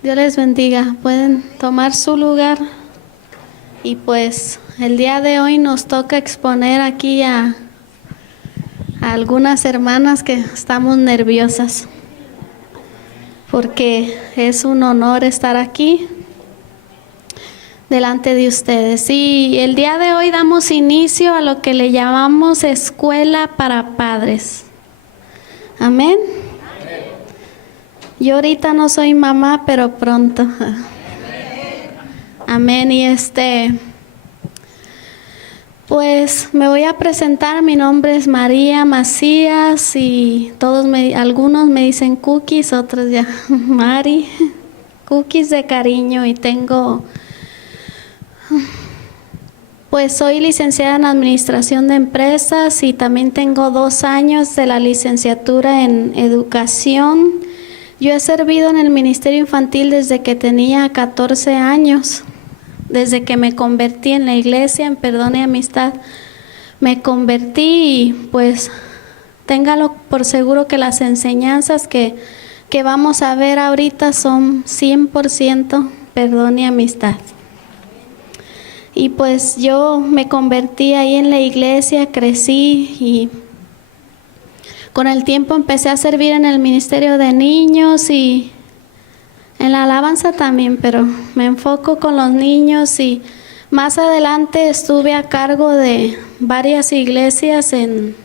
Dios les bendiga. Pueden tomar su lugar. Y pues el día de hoy nos toca exponer aquí a algunas hermanas que estamos nerviosas, porque es un honor estar aquí delante de ustedes. Y el día de hoy damos inicio a lo que le llamamos Escuela para Padres. Amén. Yo ahorita no soy mamá, pero pronto. Amén. Y pues me voy a presentar. Mi nombre es María Macías y algunos me dicen Cookies, otros ya Mari. Cookies de cariño, y pues soy licenciada en Administración de Empresas y también tengo 2 años de la licenciatura en Educación. Yo he servido en el Ministerio Infantil desde que tenía 14 años, desde que me convertí en la iglesia, en Perdón y Amistad. Me convertí y pues téngalo por seguro que las enseñanzas que vamos a ver ahorita son 100% perdón y amistad. Y pues yo me convertí ahí en la iglesia, crecí y con el tiempo empecé a servir en el Ministerio de Niños y en la alabanza también, pero me enfoco con los niños. Y más adelante estuve a cargo de varias iglesias en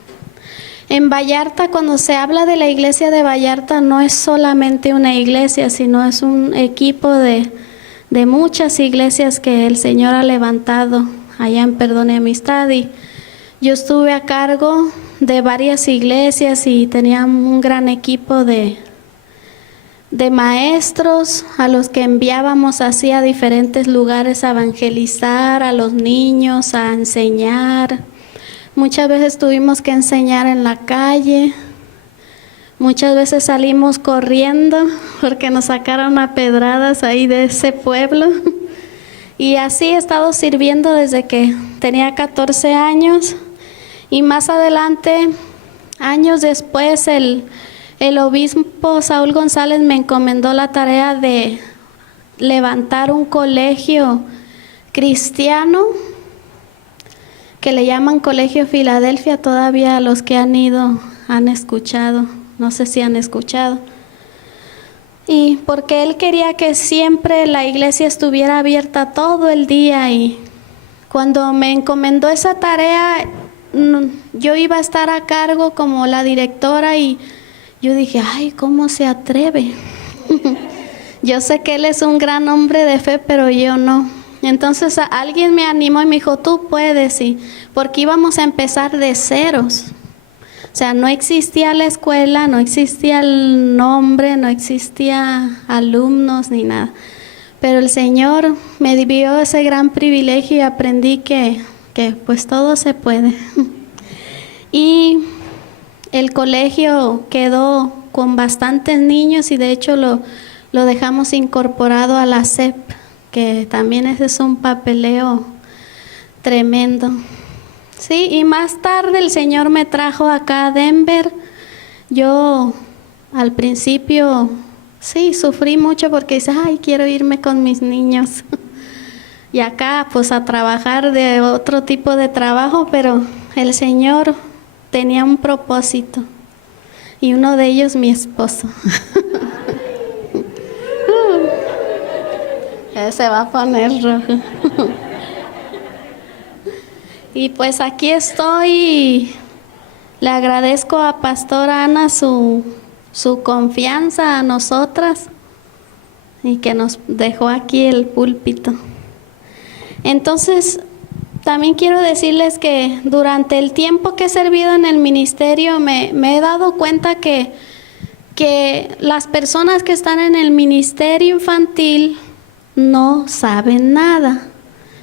Vallarta. Cuando se habla de la iglesia de Vallarta, no es solamente una iglesia, sino es un equipo de muchas iglesias que el Señor ha levantado allá en Perdón y Amistad. Y yo estuve a cargo de varias iglesias y tenía un gran equipo de maestros a los que enviábamos así a diferentes lugares a evangelizar a los niños, a enseñar. Muchas veces tuvimos que enseñar en la calle, muchas veces salimos corriendo porque nos sacaron a pedradas ahí de ese pueblo. Y así he estado sirviendo desde que tenía 14 años. Y más adelante, años después, el obispo Saúl González me encomendó la tarea de levantar un colegio cristiano que le llaman Colegio Filadelfia. Todavía los que han ido han escuchado, no sé si han escuchado. Y porque él quería que siempre la iglesia estuviera abierta todo el día, y cuando me encomendó esa tarea, yo iba a estar a cargo como la directora y yo dije, ay, ¿cómo se atreve? Yo sé que él es un gran hombre de fe, pero yo no. Entonces alguien me animó y me dijo, tú puedes, y porque íbamos a empezar de ceros. O sea, no existía la escuela, no existía el nombre, no existía alumnos ni nada. Pero el Señor me dio ese gran privilegio y aprendí que pues todo se puede. Y el colegio quedó con bastantes niños y de hecho lo dejamos incorporado a la SEP, que también ese es un papeleo tremendo. Sí, y más tarde el Señor me trajo acá a Denver. Yo al principio sí sufrí mucho porque dice, ay, quiero irme con mis niños. Y acá pues a trabajar de otro tipo de trabajo, pero el Señor tenía un propósito y uno de ellos mi esposo. Se va a poner rojo. Y pues aquí estoy y le agradezco a Pastora Ana su confianza a nosotras y que nos dejó aquí el púlpito. Entonces, también quiero decirles que durante el tiempo que he servido en el ministerio me he dado cuenta que las personas que están en el ministerio infantil no saben nada,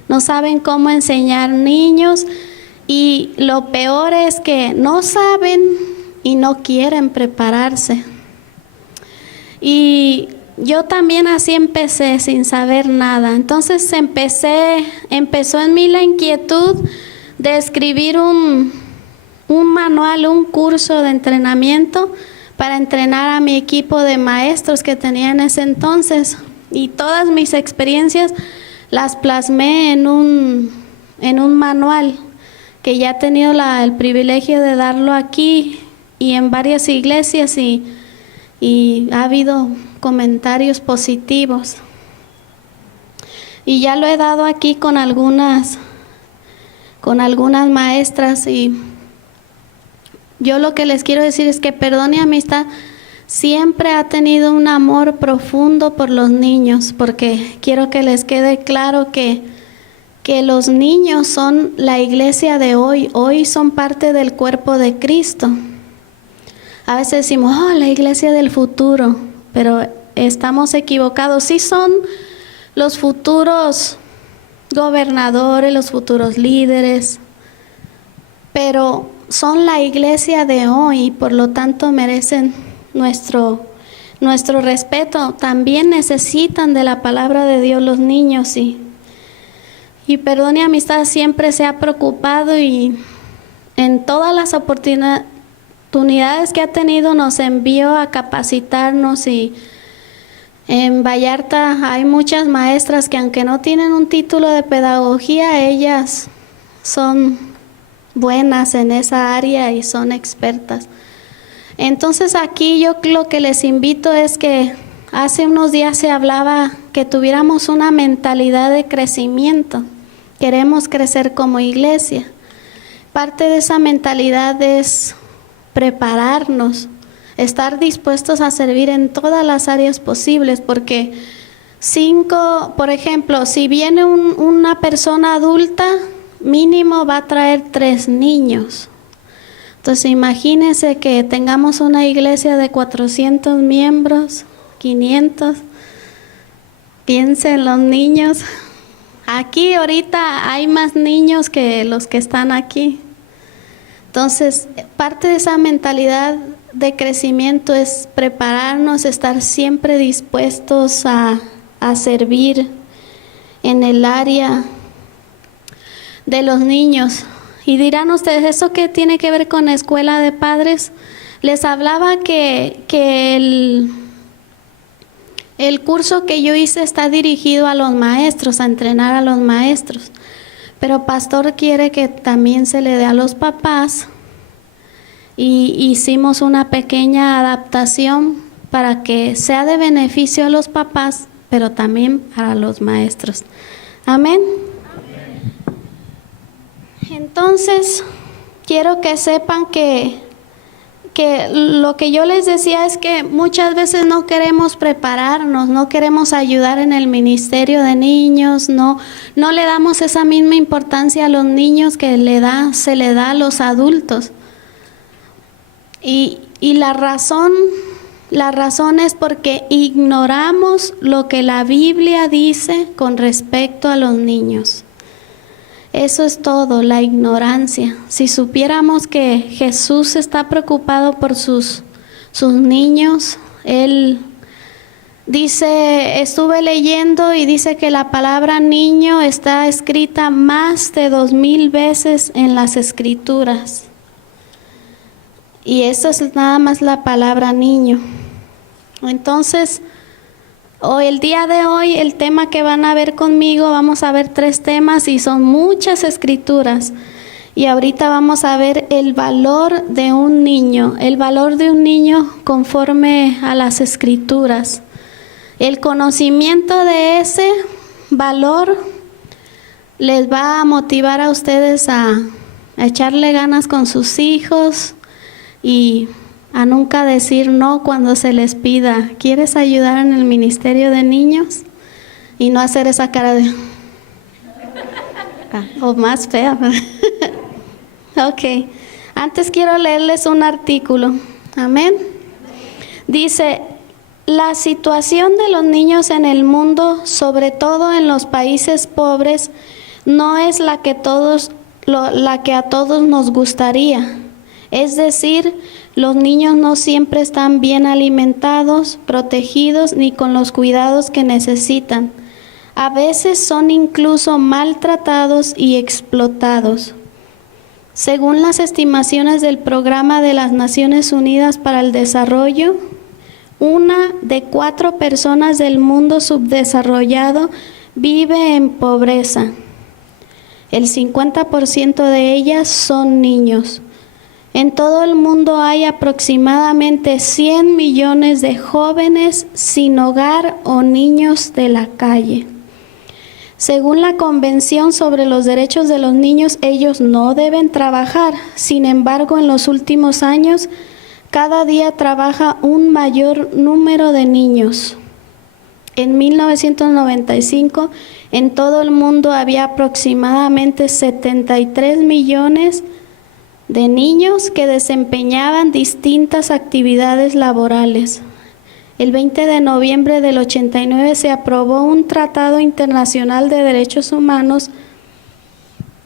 no saben cómo enseñar niños, y lo peor es que no saben y no quieren prepararse. Y yo también así empecé sin saber nada. Entonces empezó en mí la inquietud de escribir un manual, un curso de entrenamiento para entrenar a mi equipo de maestros que tenía en ese entonces. Y todas mis experiencias las plasmé en un manual que ya he tenido el privilegio de darlo aquí y en varias iglesias y ha habido comentarios positivos. Y ya lo he dado aquí con algunas maestras, y yo lo que les quiero decir es que Perdón y Amistad siempre ha tenido un amor profundo por los niños, porque quiero que les quede claro que los niños son la iglesia de hoy son parte del cuerpo de Cristo. A veces decimos, la iglesia del futuro, pero estamos equivocados. Sí son los futuros gobernadores, los futuros líderes, pero son la iglesia de hoy y por lo tanto merecen nuestro respeto. También necesitan de la palabra de Dios los niños, y Perdón y Amistad siempre se ha preocupado, y en todas las oportunidades que ha tenido nos envió a capacitarnos. Y en Vallarta hay muchas maestras que, aunque no tienen un título de pedagogía, ellas son buenas en esa área y son expertas. Entonces aquí yo lo que les invito es que hace unos días se hablaba que tuviéramos una mentalidad de crecimiento. Queremos crecer como iglesia. Parte de esa mentalidad es prepararnos, estar dispuestos a servir en todas las áreas posibles, porque por ejemplo, si viene una persona adulta, mínimo va a traer 3 niños. Entonces imagínense que tengamos una iglesia de 400 miembros, 500. Piensen en los niños. Aquí ahorita hay más niños que los que están aquí. Entonces, parte de esa mentalidad de crecimiento es prepararnos, estar siempre dispuestos a servir en el área de los niños. Y dirán ustedes, ¿eso qué tiene que ver con la escuela de padres? Les hablaba que el curso que yo hice está dirigido a los maestros, a entrenar a los maestros. Pero Pastor quiere que también se le dé a los papás, y hicimos una pequeña adaptación para que sea de beneficio a los papás, pero también para los maestros. Amén. Entonces, quiero que sepan que lo que yo les decía es que muchas veces no queremos prepararnos, no queremos ayudar en el ministerio de niños, no le damos esa misma importancia a los niños que se le da a los adultos. Y la razón es porque ignoramos lo que la Biblia dice con respecto a los niños. Eso es todo, la ignorancia. Si supiéramos que Jesús está preocupado por sus niños, Él dice, estuve leyendo y dice que la palabra niño está escrita más de 2000 veces en las Escrituras. Y eso es nada más la palabra niño. Entonces, el día de hoy, el tema que van a ver conmigo, vamos a ver 3 temas y son muchas escrituras. Y ahorita vamos a ver el valor de un niño conforme a las escrituras. El conocimiento de ese valor les va a motivar a ustedes a echarle ganas con sus hijos y a nunca decir no cuando se les pida, ¿quieres ayudar en el ministerio de niños? Y no hacer esa cara de... o más fea. Ok, antes quiero leerles un artículo. Amén. Dice, la situación de los niños en el mundo, sobre todo en los países pobres, no es la que a todos nos gustaría. Es decir, los niños no siempre están bien alimentados, protegidos ni con los cuidados que necesitan. A veces son incluso maltratados y explotados. Según las estimaciones del Programa de las Naciones Unidas para el Desarrollo, 1 de 4 personas del mundo subdesarrollado vive en pobreza. El 50% de ellas son niños. En todo el mundo hay aproximadamente 100 millones de jóvenes sin hogar o niños de la calle. Según la Convención sobre los Derechos de los Niños, ellos no deben trabajar. Sin embargo, en los últimos años, cada día trabaja un mayor número de niños. En 1995, en todo el mundo había aproximadamente 73 millones de niños que desempeñaban distintas actividades laborales. El 20 de noviembre del 89 se aprobó un Tratado Internacional de Derechos Humanos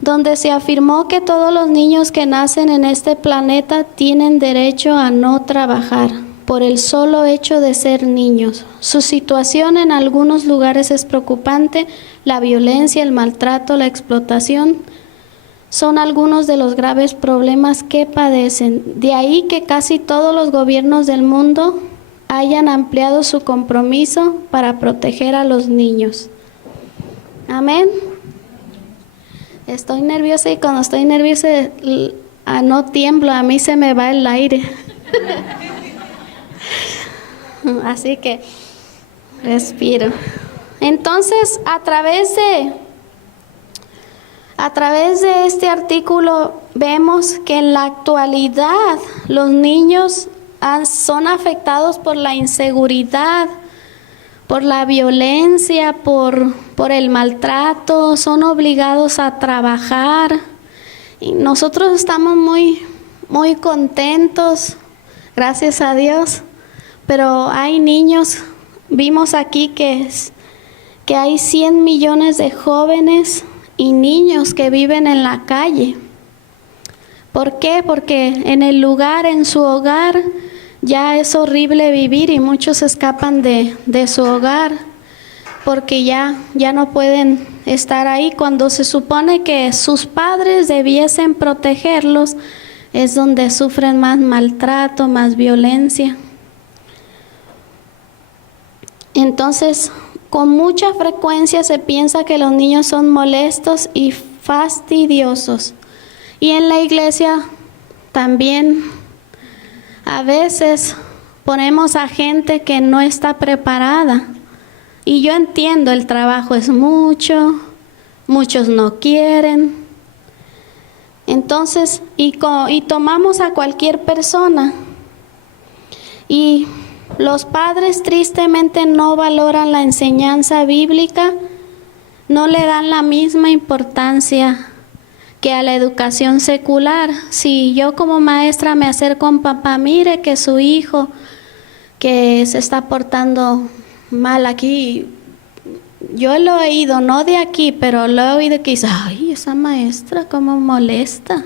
donde se afirmó que todos los niños que nacen en este planeta tienen derecho a no trabajar por el solo hecho de ser niños. Su situación en algunos lugares es preocupante. La violencia, el maltrato, la explotación son algunos de los graves problemas que padecen. De ahí que casi todos los gobiernos del mundo hayan ampliado su compromiso para proteger a los niños. Amén. Estoy nerviosa y cuando estoy nerviosa no tiemblo, a mí se me va el aire. Así que respiro. Entonces, a través de este artículo vemos que en la actualidad los niños son afectados por la inseguridad, por la violencia, por el maltrato, son obligados a trabajar. Y nosotros estamos muy contentos, gracias a Dios, pero hay niños, vimos aquí que hay 100 millones de jóvenes y niños que viven en la calle. ¿Por qué? Porque en su hogar, ya es horrible vivir y muchos escapan de su hogar porque ya no pueden estar ahí. Cuando se supone que sus padres debiesen protegerlos, es donde sufren más maltrato, más violencia. Entonces, con mucha frecuencia se piensa que los niños son molestos y fastidiosos. Y en la iglesia también a veces ponemos a gente que no está preparada. Y yo entiendo, el trabajo es mucho, muchos no quieren. Entonces, y tomamos a cualquier persona. Y los padres tristemente no valoran la enseñanza bíblica, no le dan la misma importancia que a la educación secular. Si yo como maestra me acerco a un papá, mire que su hijo que se está portando mal aquí, yo lo he oído, no de aquí, pero lo he oído que dice, ay, esa maestra cómo molesta.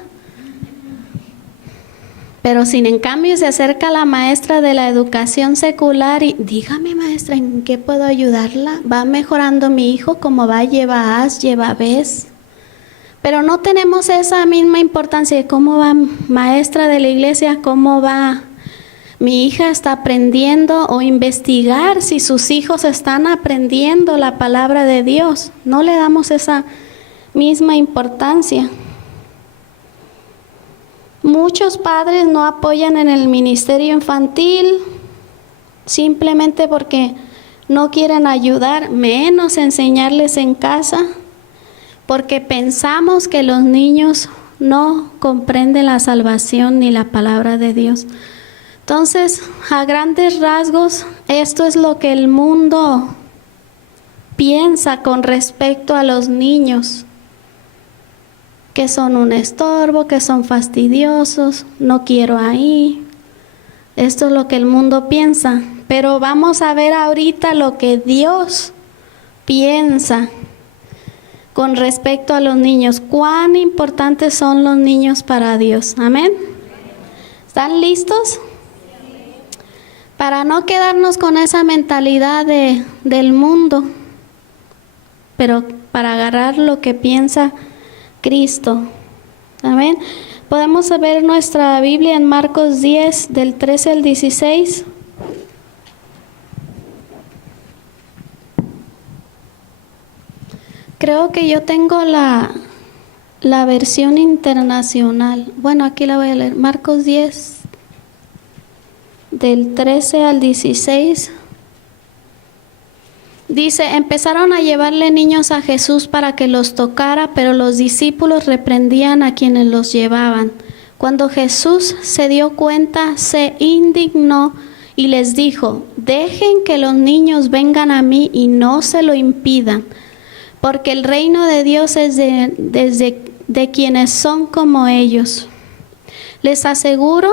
Pero sin en cambio se acerca la maestra de la educación secular y dígame maestra, ¿en qué puedo ayudarla? ¿Va mejorando mi hijo? ¿Cómo va? ¿Lleva As? ¿Lleva Bes? Pero no tenemos esa misma importancia de cómo va maestra de la iglesia, cómo va mi hija, está aprendiendo, o investigar si sus hijos están aprendiendo la palabra de Dios. No le damos esa misma importancia. Muchos padres no apoyan en el ministerio infantil simplemente porque no quieren ayudar, menos enseñarles en casa, porque pensamos que los niños no comprenden la salvación ni la palabra de Dios. Entonces, a grandes rasgos, esto es lo que el mundo piensa con respecto a los niños, que son un estorbo, que son fastidiosos, no quiero ahí. Esto es lo que el mundo piensa, pero vamos a ver ahorita lo que Dios piensa con respecto a los niños. Cuán importantes son los niños para Dios. Amén. ¿Están listos? Para no quedarnos con esa mentalidad del mundo, pero para agarrar lo que piensa Cristo. Amén. Podemos ver nuestra Biblia en Marcos 10, del 13 al 16. Creo que yo tengo la versión internacional. Bueno, aquí la voy a leer. Marcos 10, del 13 al 16. Dice, empezaron a llevarle niños a Jesús para que los tocara, pero los discípulos reprendían a quienes los llevaban. Cuando Jesús se dio cuenta, se indignó y les dijo, dejen que los niños vengan a mí y no se lo impidan, porque el reino de Dios es de quienes son como ellos. Les aseguro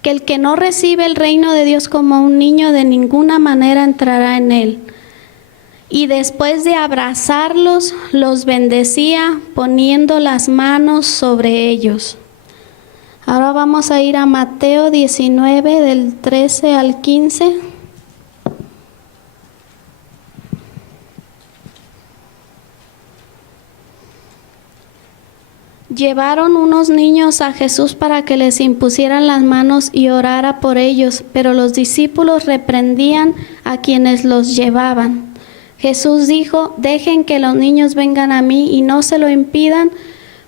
que el que no recibe el reino de Dios como un niño de ninguna manera entrará en él. Y después de abrazarlos, los bendecía poniendo las manos sobre ellos. Ahora vamos a ir a Mateo 19, del 13 al 15. Llevaron unos niños a Jesús para que les impusieran las manos y orara por ellos, pero los discípulos reprendían a quienes los llevaban. Jesús dijo, dejen que los niños vengan a mí y no se lo impidan,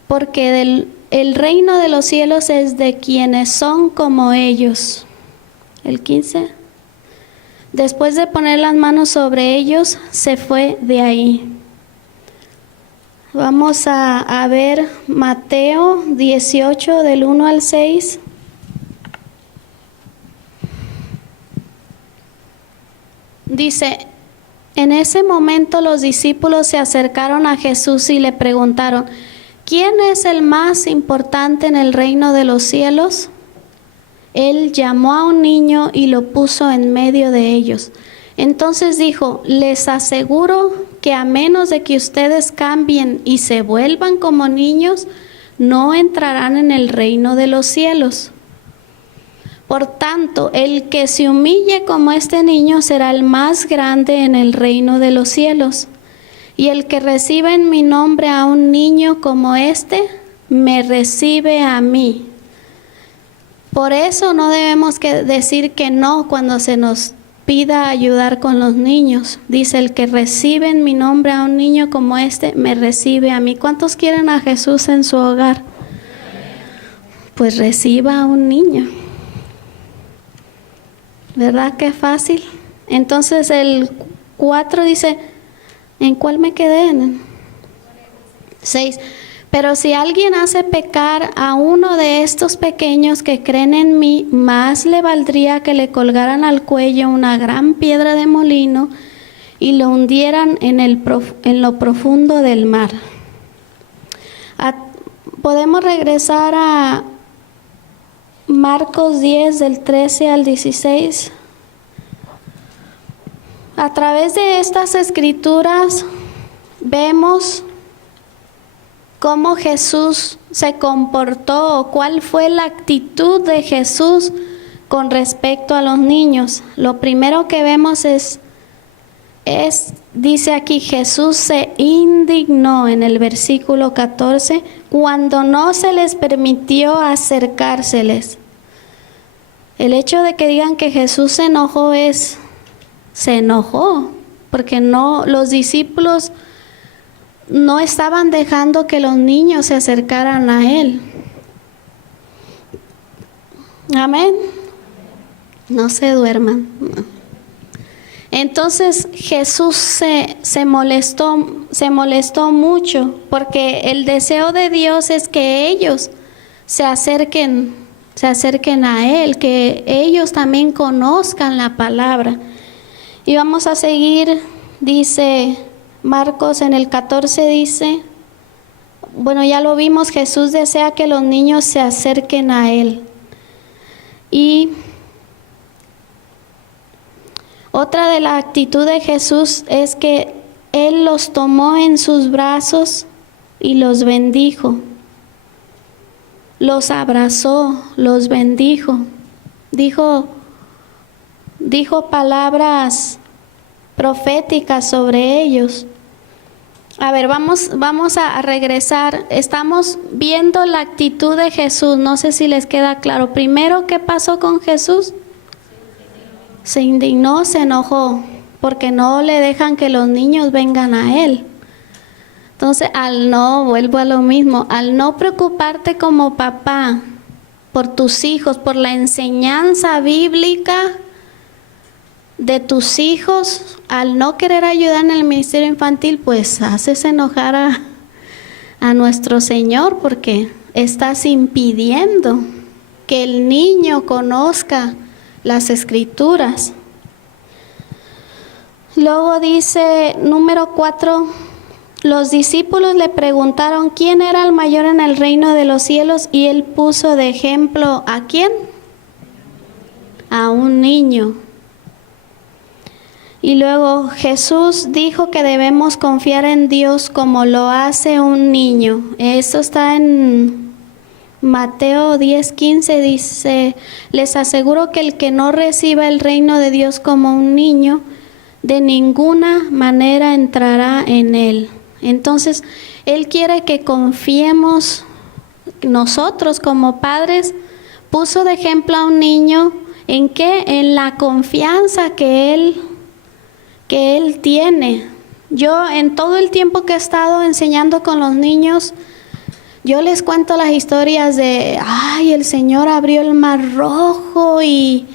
porque el reino de los cielos es de quienes son como ellos. El 15. Después de poner las manos sobre ellos, se fue de ahí. Vamos a ver Mateo 18, del 1 al 6. Dice, en ese momento los discípulos se acercaron a Jesús y le preguntaron, ¿quién es el más importante en el reino de los cielos? Él llamó a un niño y lo puso en medio de ellos. Entonces dijo, les aseguro que a menos de que ustedes cambien y se vuelvan como niños, no entrarán en el reino de los cielos. Por tanto, el que se humille como este niño será el más grande en el reino de los cielos. Y el que reciba en mi nombre a un niño como este, me recibe a mí. Por eso no debemos decir que no cuando se nos pida ayudar con los niños. Dice, el que recibe en mi nombre a un niño como este, me recibe a mí. ¿Cuántos quieren a Jesús en su hogar? Pues reciba a un niño. ¿Verdad que fácil? Entonces el 4 dice, ¿en cuál me quedé? 6. Pero si alguien hace pecar a uno de estos pequeños que creen en mí, más le valdría que le colgaran al cuello una gran piedra de molino y lo hundieran en lo profundo del mar. Podemos regresar a Marcos 10, del 13 al 16. A través de estas escrituras vemos cómo Jesús se comportó o cuál fue la actitud de Jesús con respecto a los niños. Lo primero que vemos dice aquí, Jesús se indignó en el versículo 14 cuando no se les permitió acercárseles. El hecho de que digan que Jesús se enojó porque los discípulos no estaban dejando que los niños se acercaran a él. Amén. No se duerman. Entonces Jesús se molestó mucho porque el deseo de Dios es que ellos se acerquen a Él, que ellos también conozcan la palabra. Y vamos a seguir, dice Marcos en el 14, dice, bueno, ya lo vimos, Jesús desea que los niños se acerquen a Él. Y otra de la actitud de Jesús es que Él los tomó en sus brazos y los bendijo. Los abrazó, los bendijo. Dijo palabras proféticas sobre ellos. A ver, vamos a regresar. Estamos viendo la actitud de Jesús. No sé si les queda claro. Primero, ¿qué pasó con Jesús? Se indignó, se enojó, porque no le dejan que los niños vengan a Él. Entonces, vuelvo a lo mismo, al no preocuparte como papá por tus hijos, por la enseñanza bíblica de tus hijos, al no querer ayudar en el ministerio infantil, pues haces enojar a nuestro Señor, porque estás impidiendo que el niño conozca las Escrituras. Luego dice, número 4, los discípulos le preguntaron quién era el mayor en el reino de los cielos, y él puso de ejemplo ¿a quién? A un niño. Y luego Jesús dijo que debemos confiar en Dios como lo hace un niño. Eso está en Mateo 10:15, dice, les aseguro que el que no reciba el reino de Dios como un niño, de ninguna manera entrará en él. Entonces, Él quiere que confiemos, nosotros como padres, puso de ejemplo a un niño, ¿en qué? En la confianza que él tiene. Yo en todo el tiempo que he estado enseñando con los niños, yo les cuento las historias de, el Señor abrió el mar rojo y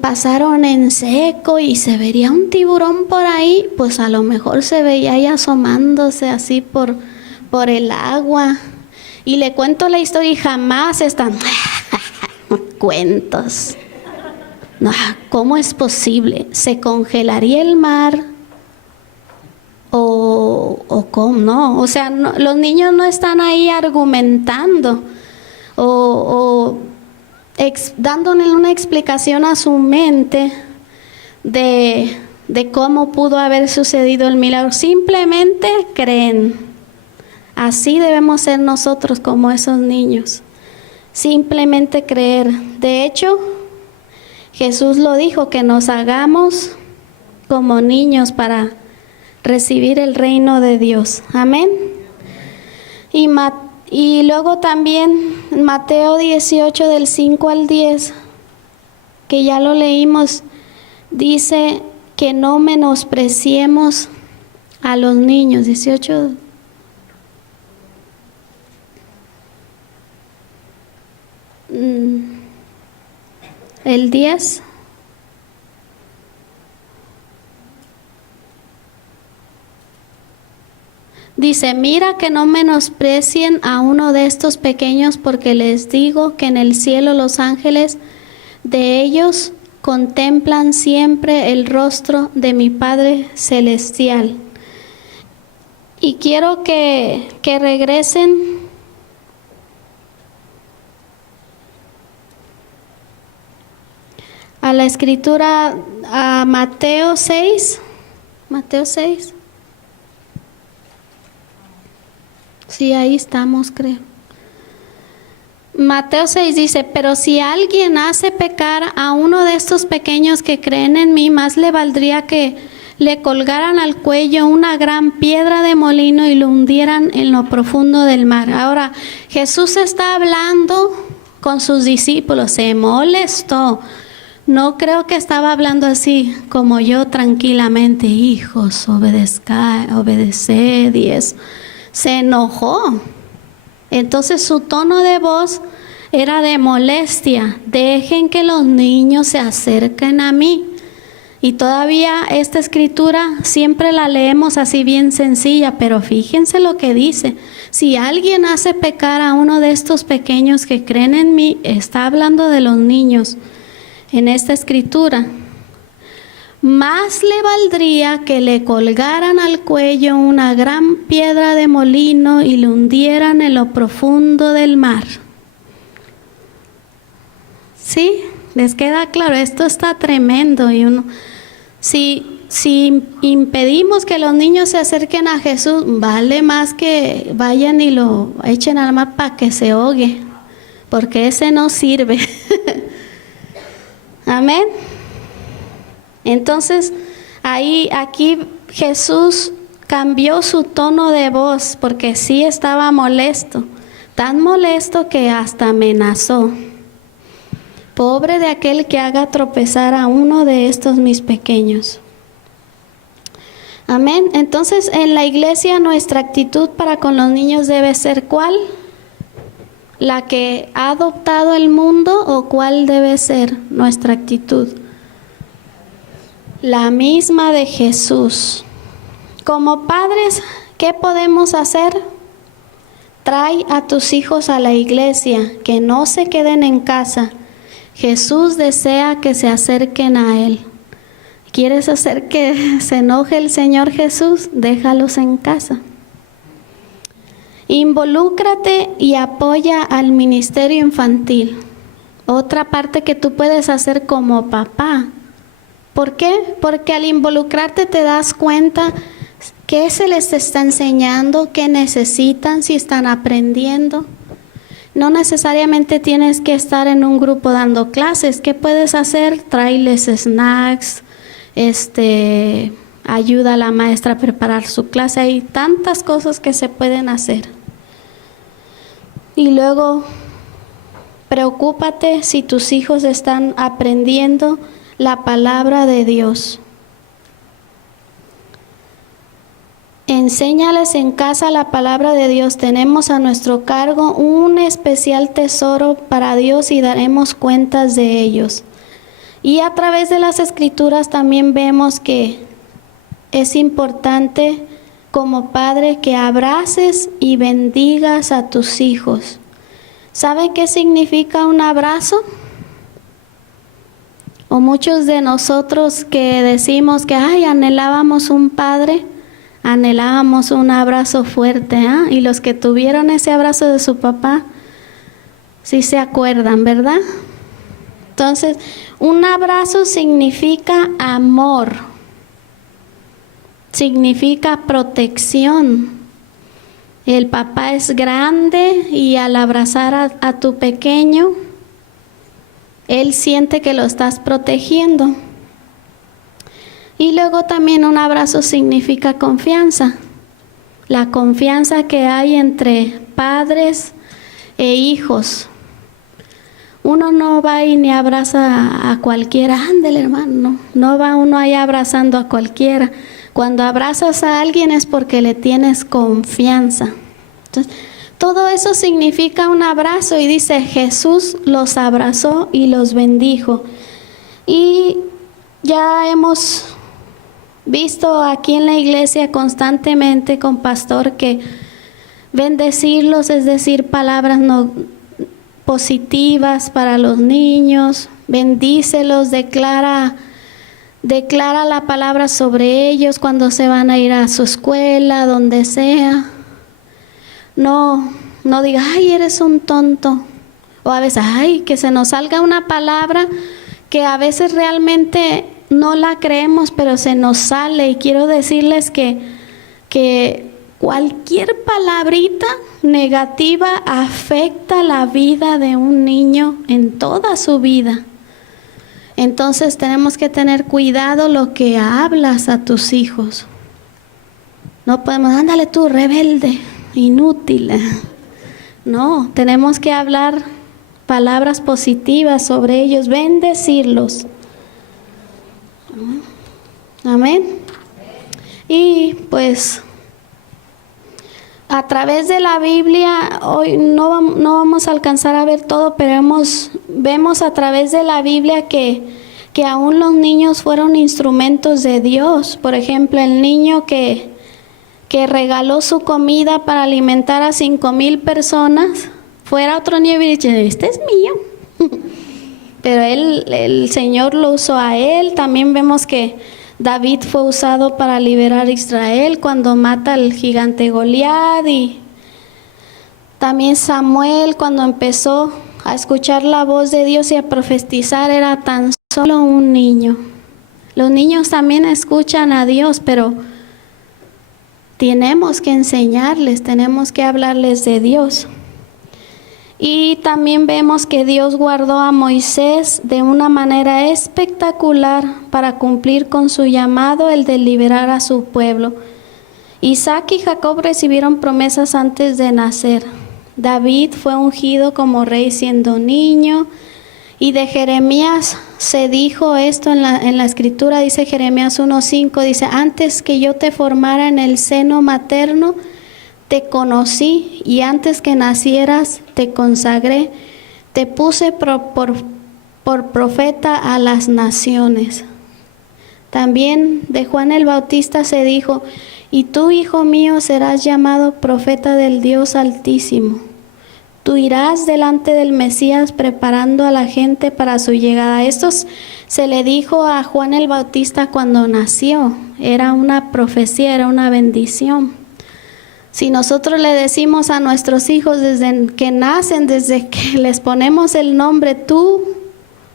pasaron en seco y se vería un tiburón por ahí, pues a lo mejor se veía ahí asomándose así por el agua. Y le cuento la historia y jamás están cuentos. No, ¿cómo es posible? ¿Se congelaría el mar? ¿O cómo? No, o sea, no, los niños no están ahí argumentando dándole una explicación a su mente de cómo pudo haber sucedido el milagro. Simplemente creen. Así debemos ser nosotros como esos niños. Simplemente creer. De hecho, Jesús lo dijo, que nos hagamos como niños para recibir el reino de Dios. Amén. Y luego también Mateo 18 del 5 al 10, que ya lo leímos, dice que no menospreciemos a los niños. 18. El 10. Dice, mira que no menosprecien a uno de estos pequeños, porque les digo que en el cielo los ángeles de ellos contemplan siempre el rostro de mi Padre Celestial. Y quiero que regresen a la escritura, a Mateo 6. Mateo 6. Sí, ahí estamos, creo. Mateo 6 dice, pero si alguien hace pecar a uno de estos pequeños que creen en mí, más le valdría que le colgaran al cuello una gran piedra de molino y lo hundieran en lo profundo del mar. Ahora, Jesús está hablando con sus discípulos, se molestó. No creo que estaba hablando así como yo tranquilamente, hijos, obedeced y eso. Se enojó. Entonces su tono de voz era de molestia. Dejen que los niños se acerquen a mí. Y todavía esta escritura siempre la leemos así bien sencilla, pero fíjense lo que dice. Si alguien hace pecar a uno de estos pequeños que creen en mí, está hablando de los niños en esta escritura. Más le valdría que le colgaran al cuello una gran piedra de molino y lo hundieran en lo profundo del mar. ¿Sí? ¿Les queda claro? Esto está tremendo. Y si impedimos que los niños se acerquen a Jesús, vale más que vayan y lo echen al mar para que se ahogue, porque ese no sirve. Amén. Entonces, aquí Jesús cambió su tono de voz, porque sí estaba molesto, tan molesto que hasta amenazó. Pobre de aquel que haga tropezar a uno de estos mis pequeños. Amén. Entonces, en la iglesia nuestra actitud para con los niños debe ser ¿cuál? ¿La que ha adoptado el mundo o cuál debe ser nuestra actitud? La misma de Jesús. Como padres, ¿qué podemos hacer? Trae a tus hijos a la iglesia, que no se queden en casa. Jesús desea que se acerquen a Él. ¿Quieres hacer que se enoje el Señor Jesús? Déjalos en casa. Involúcrate y apoya al ministerio infantil. Otra parte que tú puedes hacer como papá. ¿Por qué? Porque al involucrarte te das cuenta qué se les está enseñando, qué necesitan, si están aprendiendo. No necesariamente tienes que estar en un grupo dando clases. ¿Qué puedes hacer? Tráeles snacks, ayuda a la maestra a preparar su clase. Hay tantas cosas que se pueden hacer. Y luego, preocúpate si tus hijos están aprendiendo la palabra de Dios. Enséñales en casa la palabra de Dios. Tenemos a nuestro cargo un especial tesoro para Dios y daremos cuentas de ellos. Y a través de las Escrituras también vemos que es importante como padre que abraces y bendigas a tus hijos. ¿Sabe qué significa un abrazo? O muchos de nosotros que decimos que anhelábamos un padre, anhelábamos un abrazo fuerte, y los que tuvieron ese abrazo de su papá, sí se acuerdan, ¿verdad? Entonces, un abrazo significa amor, significa protección. El papá es grande y al abrazar a tu pequeño, él siente que lo estás protegiendo. Y luego también un abrazo significa confianza. La confianza que hay entre padres e hijos. Uno no va y ni abraza a cualquiera. Ándele, hermano. No va uno ahí abrazando a cualquiera. Cuando abrazas a alguien es porque le tienes confianza. Entonces, todo eso significa un abrazo y dice Jesús los abrazó y los bendijo. Y ya hemos visto aquí en la iglesia constantemente con pastor que bendecirlos es decir palabras positivas para los niños, bendícelos, declara la palabra sobre ellos cuando se van a ir a su escuela, donde sea. No diga, ay, eres un tonto. O a veces, ay, que se nos salga una palabra que a veces realmente no la creemos, pero se nos sale. Y quiero decirles que cualquier palabrita negativa afecta la vida de un niño en toda su vida. Entonces tenemos que tener cuidado lo que hablas a tus hijos. No podemos, ándale tú, rebelde, inútil. No, tenemos que hablar palabras positivas sobre ellos, bendecirlos. Amén. Y pues a través de la Biblia, hoy no vamos a alcanzar a ver todo, pero vemos a través de la Biblia que aún los niños fueron instrumentos de Dios. Por ejemplo, el niño que regaló su comida para alimentar a 5,000 personas, fuera otro niño y dice, este es mío. Pero el Señor lo usó a él. También vemos que David fue usado para liberar a Israel cuando mata al gigante Goliat, y también Samuel cuando empezó a escuchar la voz de Dios y a profetizar era tan solo un niño. Los niños también escuchan a Dios, pero tenemos que enseñarles, tenemos que hablarles de Dios. Y también vemos que Dios guardó a Moisés de una manera espectacular para cumplir con su llamado, el de liberar a su pueblo. Isaac y Jacob recibieron promesas antes de nacer. David fue ungido como rey siendo niño Y de Jeremías se dijo esto en la escritura, dice Jeremías 1:5, dice, antes que yo te formara en el seno materno, te conocí, y antes que nacieras te consagré, te puse por profeta a las naciones. También de Juan el Bautista se dijo, y tú, hijo mío, serás llamado profeta del Dios Altísimo. Tú irás delante del Mesías preparando a la gente para su llegada. Esto se le dijo a Juan el Bautista cuando nació. Era una profecía, era una bendición. Si nosotros le decimos a nuestros hijos desde que nacen, desde que les ponemos el nombre, tú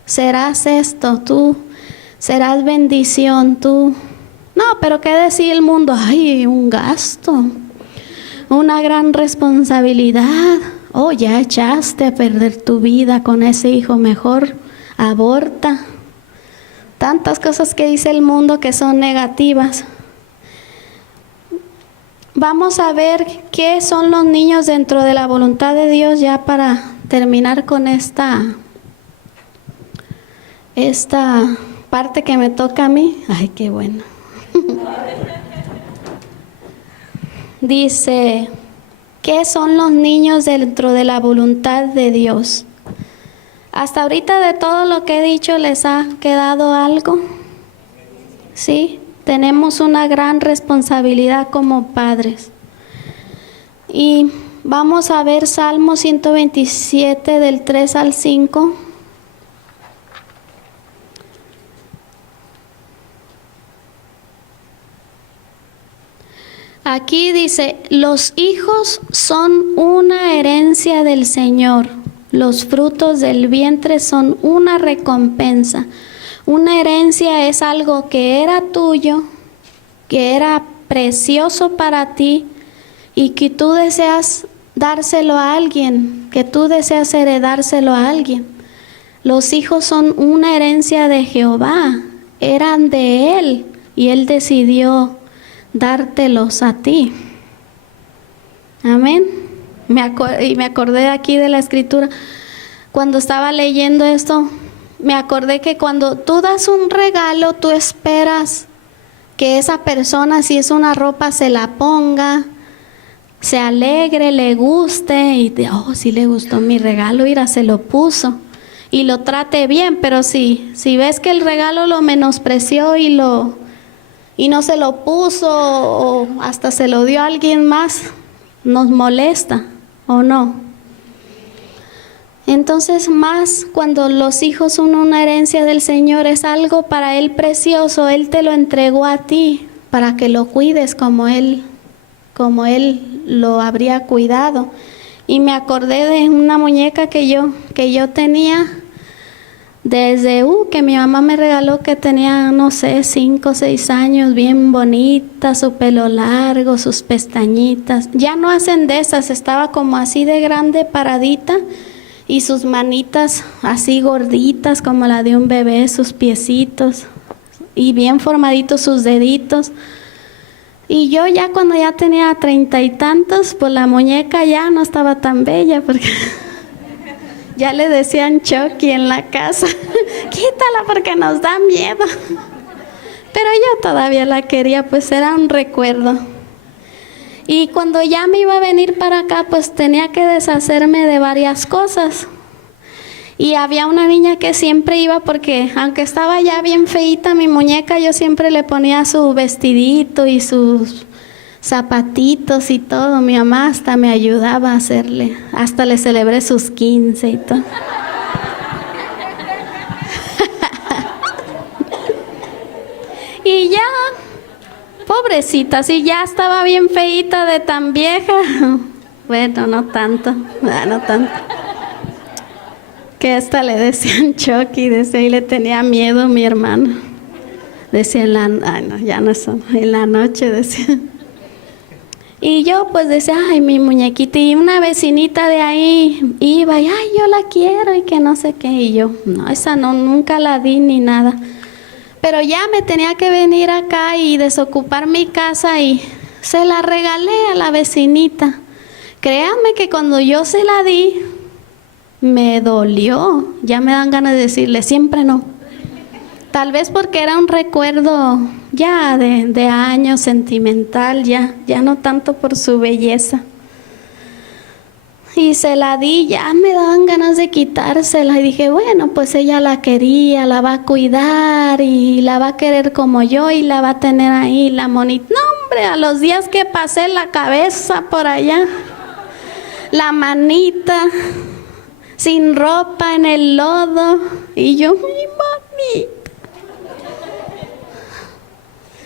serás esto, tú serás bendición, tú... No, pero ¿qué decir el mundo? Ay, un gasto, una gran responsabilidad. Oh, ya echaste a perder tu vida con ese hijo, mejor aborta. Tantas cosas que dice el mundo que son negativas. Vamos a ver qué son los niños dentro de la voluntad de Dios ya para terminar con esta parte que me toca a mí. Ay, qué bueno. Dice, ¿qué son los niños dentro de la voluntad de Dios? Hasta ahorita de todo lo que he dicho, ¿les ha quedado algo? Sí, tenemos una gran responsabilidad como padres. Y vamos a ver Salmo 127 del 3 al 5. Aquí dice, los hijos son una herencia del Señor, los frutos del vientre son una recompensa. Una herencia es algo que era tuyo, que era precioso para ti y que tú deseas dárselo a alguien, que tú deseas heredárselo a alguien. Los hijos son una herencia de Jehová, eran de Él y Él decidió dártelos a ti. Amén. Y me acordé aquí de la escritura. Cuando estaba leyendo esto, me acordé que cuando tú das un regalo, tú esperas que esa persona, si es una ropa, se la ponga, se alegre, le guste y oh, sí le gustó mi regalo, mira, se lo puso y lo trate bien. Pero si ves que el regalo lo menospreció y no se lo puso o hasta se lo dio a alguien más, nos molesta, ¿o no? Entonces, más cuando los hijos son una herencia del Señor, es algo para Él precioso. Él te lo entregó a ti para que lo cuides como Él lo habría cuidado. Y me acordé de una muñeca que yo tenía desde que mi mamá me regaló, que tenía, no sé, 5 o 6 años, bien bonita, su pelo largo, sus pestañitas. Ya no hacen de esas, estaba como así de grande, paradita, y sus manitas así gorditas como la de un bebé, sus piecitos, y bien formaditos sus deditos. Y yo ya cuando ya tenía 30 y tantos, pues la muñeca ya no estaba tan bella, porque ya le decían Chucky en la casa, quítala porque nos da miedo. Pero yo todavía la quería, pues era un recuerdo. Y cuando ya me iba a venir para acá, pues tenía que deshacerme de varias cosas. Y había una niña que siempre iba, porque aunque estaba ya bien feíta mi muñeca, yo siempre le ponía su vestidito y sus zapatitos y todo. Mi mamá hasta me ayudaba a hacerle, hasta le celebré sus 15 y todo. Y ya, pobrecita, si ya estaba bien feíta de tan vieja. Bueno, no tanto. Que hasta le decían Chucky, decía, y le tenía miedo mi hermano. Decía en la noche decía. Y yo pues decía, ay, mi muñequita, y una vecinita de ahí iba y, ay, yo la quiero y que no sé qué. Y yo, no, esa no, nunca la di ni nada. Pero ya me tenía que venir acá y desocupar mi casa y se la regalé a la vecinita. Créanme que cuando yo se la di, me dolió. Ya me dan ganas de decirle, siempre no. Tal vez porque era un recuerdo ya de años, sentimental, ya no tanto por su belleza. Y se la di, ya me daban ganas de quitársela y dije, bueno, pues ella la quería, la va a cuidar y la va a querer como yo y la va a tener ahí la monita. No, hombre, a los días que pasé la cabeza por allá, la manita, sin ropa en el lodo y yo, mi manita.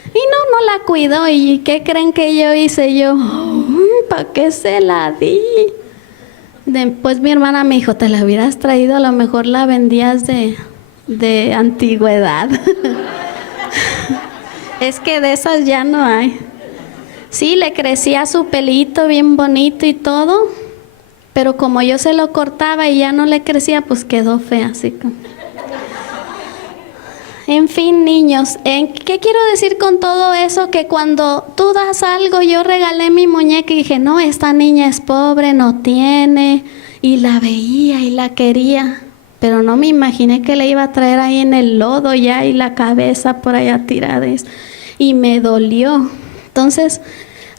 Y no la cuidó. ¿Y qué creen que yo hice? Yo, ¿para qué se la di? Después mi hermana me dijo, te la hubieras traído, a lo mejor la vendías de antigüedad. Es que de esas ya no hay. Sí, le crecía su pelito bien bonito y todo, pero como yo se lo cortaba y ya no le crecía, pues quedó fea, así como. En fin, niños, ¿qué quiero decir con todo eso? Que cuando tú das algo, yo regalé mi muñeca y dije, no, esta niña es pobre, no tiene, y la veía y la quería, pero no me imaginé que le iba a traer ahí en el lodo ya y la cabeza por allá tirada, y me dolió. Entonces,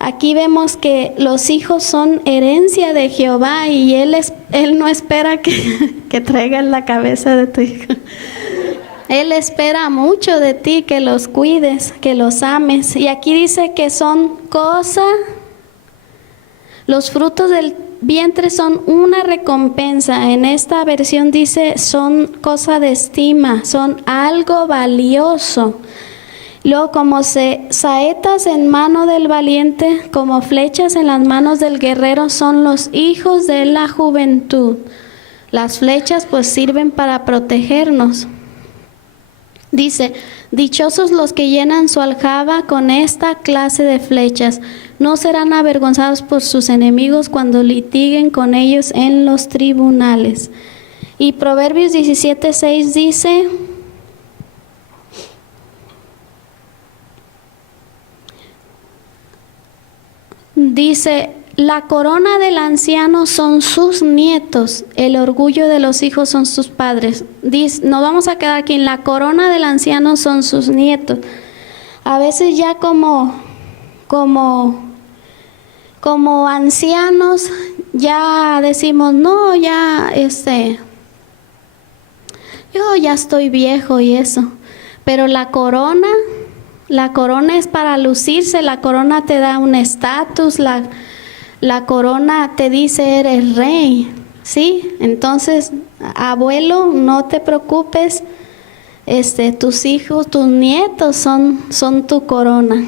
aquí vemos que los hijos son herencia de Jehová y Él no espera que traigas la cabeza de tu hijo. Él espera mucho de ti, que los cuides, que los ames. Y aquí dice que son los frutos del vientre son una recompensa. En esta versión dice son cosa de estima, son algo valioso. Luego, como saetas en mano del valiente, como flechas en las manos del guerrero, son los hijos de la juventud. Las flechas pues sirven para protegernos. Dice, dichosos los que llenan su aljaba con esta clase de flechas, no serán avergonzados por sus enemigos cuando litiguen con ellos en los tribunales. Y Proverbios 17:6 dice, la corona del anciano son sus nietos, el orgullo de los hijos son sus padres. Nos vamos a quedar aquí, la corona del anciano son sus nietos. A veces ya como ancianos ya decimos, no, ya yo ya estoy viejo y eso. Pero la corona es para lucirse, la corona te da un estatus, la corona te dice eres rey, ¿sí? Entonces, abuelo, no te preocupes, tus hijos, tus nietos son tu corona.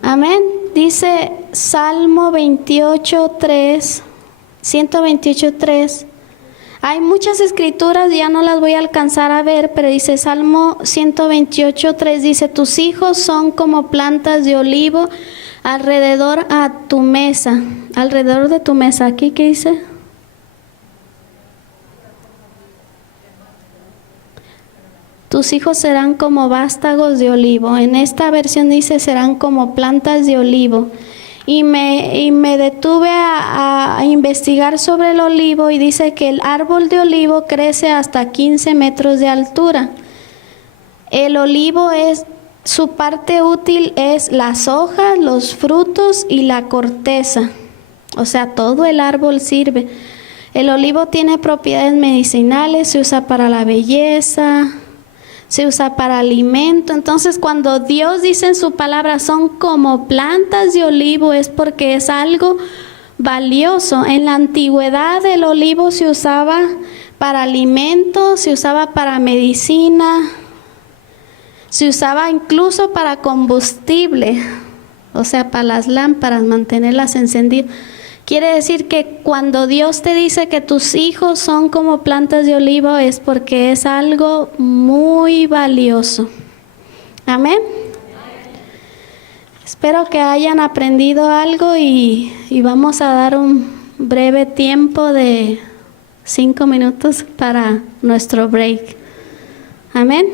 Amén. Dice Salmo 128:3. Hay muchas escrituras, ya no las voy a alcanzar a ver, pero dice Salmo 128:3, dice, tus hijos son como plantas de olivo alrededor de tu mesa. ¿Aquí qué dice? Tus hijos serán como vástagos de olivo. En esta versión dice serán como plantas de olivo. Y me detuve a investigar sobre el olivo y dice que el árbol de olivo crece hasta 15 metros de altura. El olivo su parte útil es las hojas, los frutos y la corteza. O sea, todo el árbol sirve. El olivo tiene propiedades medicinales, se usa para la belleza, se usa para alimento. Entonces, cuando Dios dice en su palabra son como plantas de olivo, es porque es algo valioso. En la antigüedad el olivo se usaba para alimento, se usaba para medicina, se usaba incluso para combustible, o sea, para las lámparas, mantenerlas encendidas. Quiere decir que cuando Dios te dice que tus hijos son como plantas de olivo es porque es algo muy valioso. Amén. Espero que hayan aprendido algo y vamos a dar un breve tiempo de 5 minutos para nuestro break. Amén.